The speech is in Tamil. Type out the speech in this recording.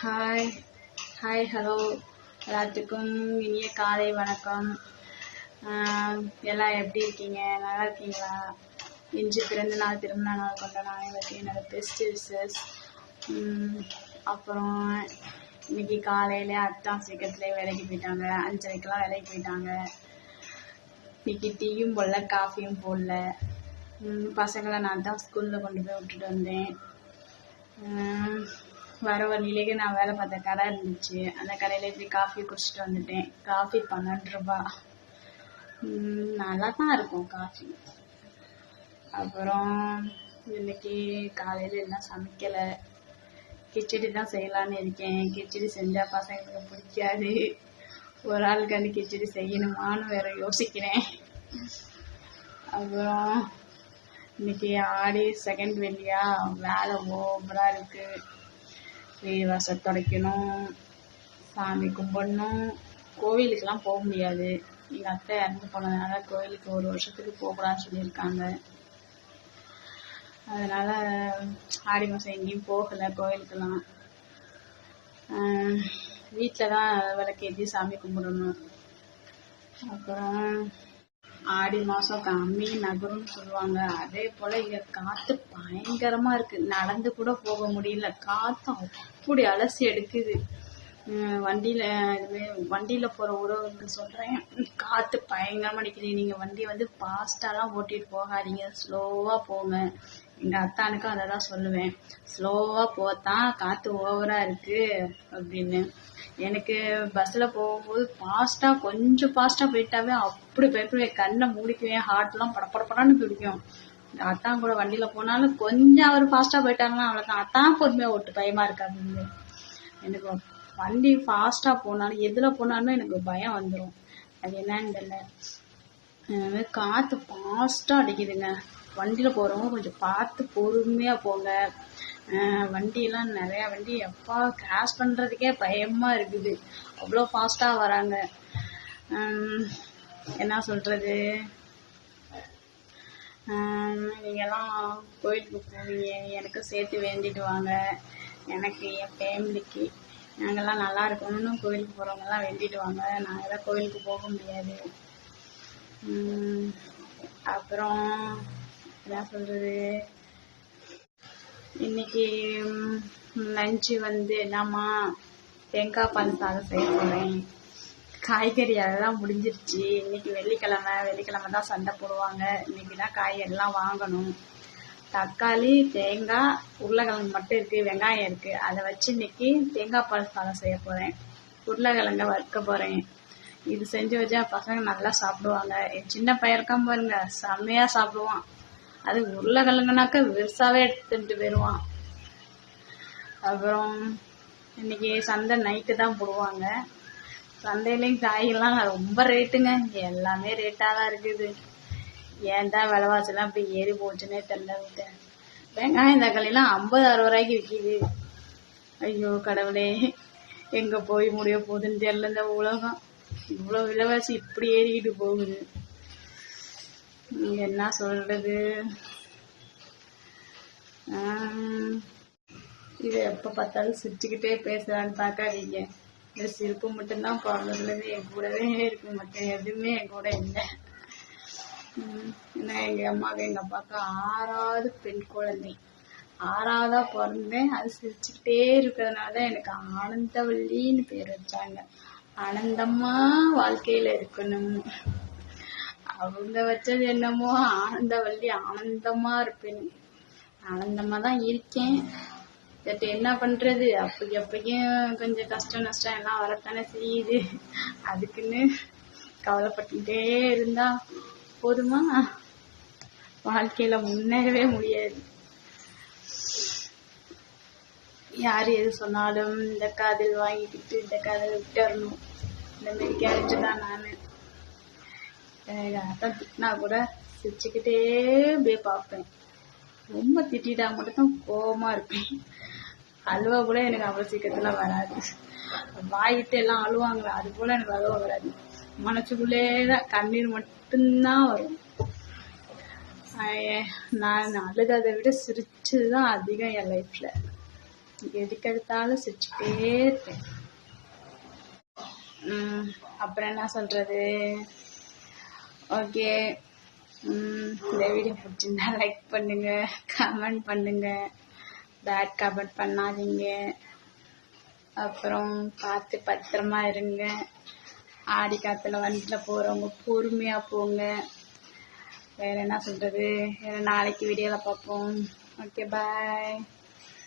ஹாய் ஹாய் ஹலோ எல்லாத்துக்கும் இனிய காலை வணக்கம். எல்லாம் எப்படி இருக்கீங்க? நல்லா இருக்கீங்களா? இன்று பிறந்த நாள் திருமண நாள் கொண்ட அனைவருக்கும் என்னோட பெஸ்ட் விஷஸ். அப்புறம் இன்னைக்கு காலையில அத்தான் சீக்கிரத்துலேயே வேலைக்கு போயிட்டாங்க. 5:30க்கெல்லாம் வேலைக்கு போயிட்டாங்க. இன்னைக்கு டீயும் போடல, காஃபியும் போடல. பசங்களை நான் தான் ஸ்கூலில் கொண்டு போய் விட்டுட்டு வந்தேன். வர வழியிலேயே நான் வேலை பார்த்த கடை இருந்துச்சு. அந்த கடையில் போய் காஃபி குடிச்சிட்டு வந்துட்டேன். காஃபி 12 ரூபா. நல்லா தான் இருக்கும் காஃபி. அப்புறம் இன்னைக்கு காலையில் எல்லாம் சமைக்கலை. கிச்சடி தான் செய்யலான்னு இருக்கேன். கிச்சடி செஞ்சால் பசங்களுக்கு பிடிக்காது. ஒரு ஆளுக்கு அந்த கிச்சடி செய்யணுமான்னு வேற யோசிக்கிறேன். அப்புறம் இன்னைக்கு ஆடி செகண்ட் வெள்ளியா, வேலை ஓவராக இருக்குது. வீடு வாசல் துடைக்கணும், சாமி கும்பிடணும். கோவிலுக்கெல்லாம் போக முடியாது. எங்கள் அத்தை இறந்து போனதுனால கோவிலுக்கு 1 வருஷத்துக்கு போகக்கூடாதுன்னு சொல்லியிருக்காங்க. அதனால் ஆடி மாதம் எங்கேயும் போகலை கோவிலுக்கெல்லாம். வீட்டில் தான் விளக்கேற்றி சாமி கும்பிடணும். அப்புறம் ஆடி மாதம் கம்மி நகரும்னு சொல்லுவாங்க. அதே போல் இங்கே காற்று பயங்கரமாக இருக்குது. நடந்து கூட போக முடியல. காற்று அப்படி அலசி எடுக்குது. வண்டியில் போகிற உறவுக்கு சொல்கிறேன், காற்று பயங்கரமாக அடிக்குது. நீங்கள் வண்டியை ஃபாஸ்ட்டாலாம் ஓட்டிகிட்டு போகாதீங்க, ஸ்லோவாக போங்க. எங்கள் அத்தானுக்கும் அதை தான் சொல்லுவேன், ஸ்லோவாக போத்தான் காற்று ஓவராக இருக்குது அப்படின்னு. எனக்கு பஸ்ஸில் போகும்போது கொஞ்சம் ஃபாஸ்ட்டாக போயிட்டாவே அப்படி பயப்படுவேன். கண்ணை மூடிக்குவேன், ஹார்ட்லாம் படப்படப்படான்னு பிடிக்கும். அத்தான் கூட வண்டியில் போனாலும் கொஞ்சம் அவர் ஃபாஸ்ட்டாக போயிட்டாங்கன்னா அவ்வளோதான், அத்தான் பொறுமையாக ஓட்டு, பயமாக இருக்கு அப்படின்னு. எனக்கு வண்டி ஃபாஸ்ட்டாக போனாலும் எதில் போனாலும் எனக்கு பயம் வந்துடும். அது என்னன்னு தெரியல. காற்று ஃபாஸ்ட்டாக அடிக்குதுங்க. வண்டியில் போகிறவங்க கொஞ்சம் பார்த்து பொறுமையாக போங்க. வண்டியெல்லாம் நிறையா வண்டி எப்பா கிராஸ் பண்ணுறதுக்கே பயமாக இருக்குது. அவ்வளோ ஃபாஸ்ட்டாக வராங்க. என்ன சொல்கிறது, நீங்கள்லாம் கோயிலுக்கு போவீங்க, எனக்கும் சேர்த்து வேண்டிட்டு வாங்க. எனக்கு, என் ஃபேமிலிக்கு, நாங்கள்லாம் நல்லா இருக்கணும்னு கோயிலுக்கு போகிறவங்கெல்லாம் வேண்டிட்டு வாங்க. நாங்கள் தான் கோயிலுக்கு போக முடியாது. அப்புறம் என்ன சொல்கிறது, இன்னைக்கு லஞ்சு என்னம்மா தேங்காய் பால் சாதம் செய்ய போகிறேன். காய்கறி அதெல்லாம் முடிஞ்சிருச்சு. இன்னைக்கு வெள்ளிக்கிழமை தான் சண்டை போடுவாங்க. இன்னைக்கு தான் காய்கறிலாம் வாங்கணும். தக்காளி, தேங்காய், உருளைக்கிழங்கு மட்டும் இருக்குது, வெங்காயம் இருக்குது. அதை வச்சு இன்னைக்கு தேங்காய் பால் சாதம் செய்ய போகிறேன். உருளைக்கிழங்க வறுக்க போகிறேன். இது செஞ்சு வச்சா பசங்க நல்லா சாப்பிடுவாங்க. என் சின்ன பையன் இருக்கான் பாருங்க, செம்மையாக சாப்பிடுவான். அது உருளைக்கிழங்குனாக்க விரிசாவே எடுத்துட்டு போயிடுவான். அப்புறம் இன்னைக்கு சந்தை நைட்டு தான் போடுவாங்க. சந்தையிலையும் காய்கள்லாம் ரொம்ப ரேட்டுங்க. எல்லாமே ரேட்டாக தான் இருக்குது. ஏன் தான் விலைவாசிலாம் இப்படி ஏறி போச்சுன்னே தெரியல. வெங்காயம் தக்காளிலாம் 50-60 ரூபாய்க்கு விற்கிது. ஐயோ கடவுளே, எங்கே போய் முடிய போகுதுன்னு தெரியல. இந்த உலகம் இவ்வளோ விலைவாசி இப்படி ஏறிக்கிட்டு போகுது. என்ன சொல்கிறது, இதை எப்போ பார்த்தாலும் சிரிச்சுக்கிட்டே பேசுகிறான்னு பார்க்காதீங்க. இந்த சிரிப்பு மட்டும்தான் பிறந்ததுலேருந்து என் கூடவே இருக்கு. மட்டும் எதுவுமே என் கூட இல்லை. ஏன்னா எங்கள் அம்மாவுக்கு எங்கள் அப்பாவுக்கு 6வது பெண் குழந்தை. 6வதா பிறந்தேன். அது சிரிச்சுக்கிட்டே இருக்கிறதுனால தான் எனக்கு ஆனந்தவல்லின்னு பேர் வச்சாங்க. ஆனந்தமா வாழ்க்கையில் இருக்கணும். அவங்க வச்சது என்னமோ ஆனந்தவல்லி, ஆனந்தமாக இருப்பேன். ஆனந்தமாக தான் இருக்கேன். பட் என்ன பண்ணுறது, அப்பையும் கொஞ்சம் கஷ்டம் நஷ்டம் எல்லாம் வரத்தானே செய்யுது. அதுக்குன்னு கவலைப்பட்டுக்கிட்டே இருந்தால் போதுமா? வாழ்க்கையில் முன்னேறவே முடியாது. யார் எது சொன்னாலும் இந்த காதல் வாங்கிக்கிட்டு இந்த காதல் விட்டுறணும், இந்த மாரி கேரக்டர் தான் நான். அதான் திட்டினா கூட சிரிச்சுக்கிட்டே அப்படியே பார்ப்பேன். ரொம்ப திட்டா மட்டும்தான் கோபமாக இருப்பேன். அழுவா கூட எனக்கு அவ்வளோ சீக்கிரத்தில் வராது. வாயிட்டு எல்லாம் அழுவாங்களா, அது போல் எனக்கு அழுவ வராது. மனசுக்குள்ளே தான் கண்ணீர் மட்டும்தான் வரும். நான் அழுததை விட சிரிச்சது தான் அதிகம் என் லைஃப்பில். எதுக்கு எடுத்தாலும் சிரிச்சுட்டே இருப்பேன். அப்புறம் என்ன சொல்கிறது? ஓகே, இந்த வீடியோ பிடிச்சிருந்தா லைக் பண்ணுங்கள், கமெண்ட் பண்ணுங்கள், பேட் கமெண்ட் பண்ணாதீங்க. அப்புறம் பார்த்து பத்திரமா இருங்க. ஆடி காற்றுல வண்டியில் போகிறவங்க பொறுமையாக போங்க. வேறு என்ன சொல்கிறது? வேறு நாளைக்கு வீடியோவில் பார்ப்போம். ஓகே, பாய்.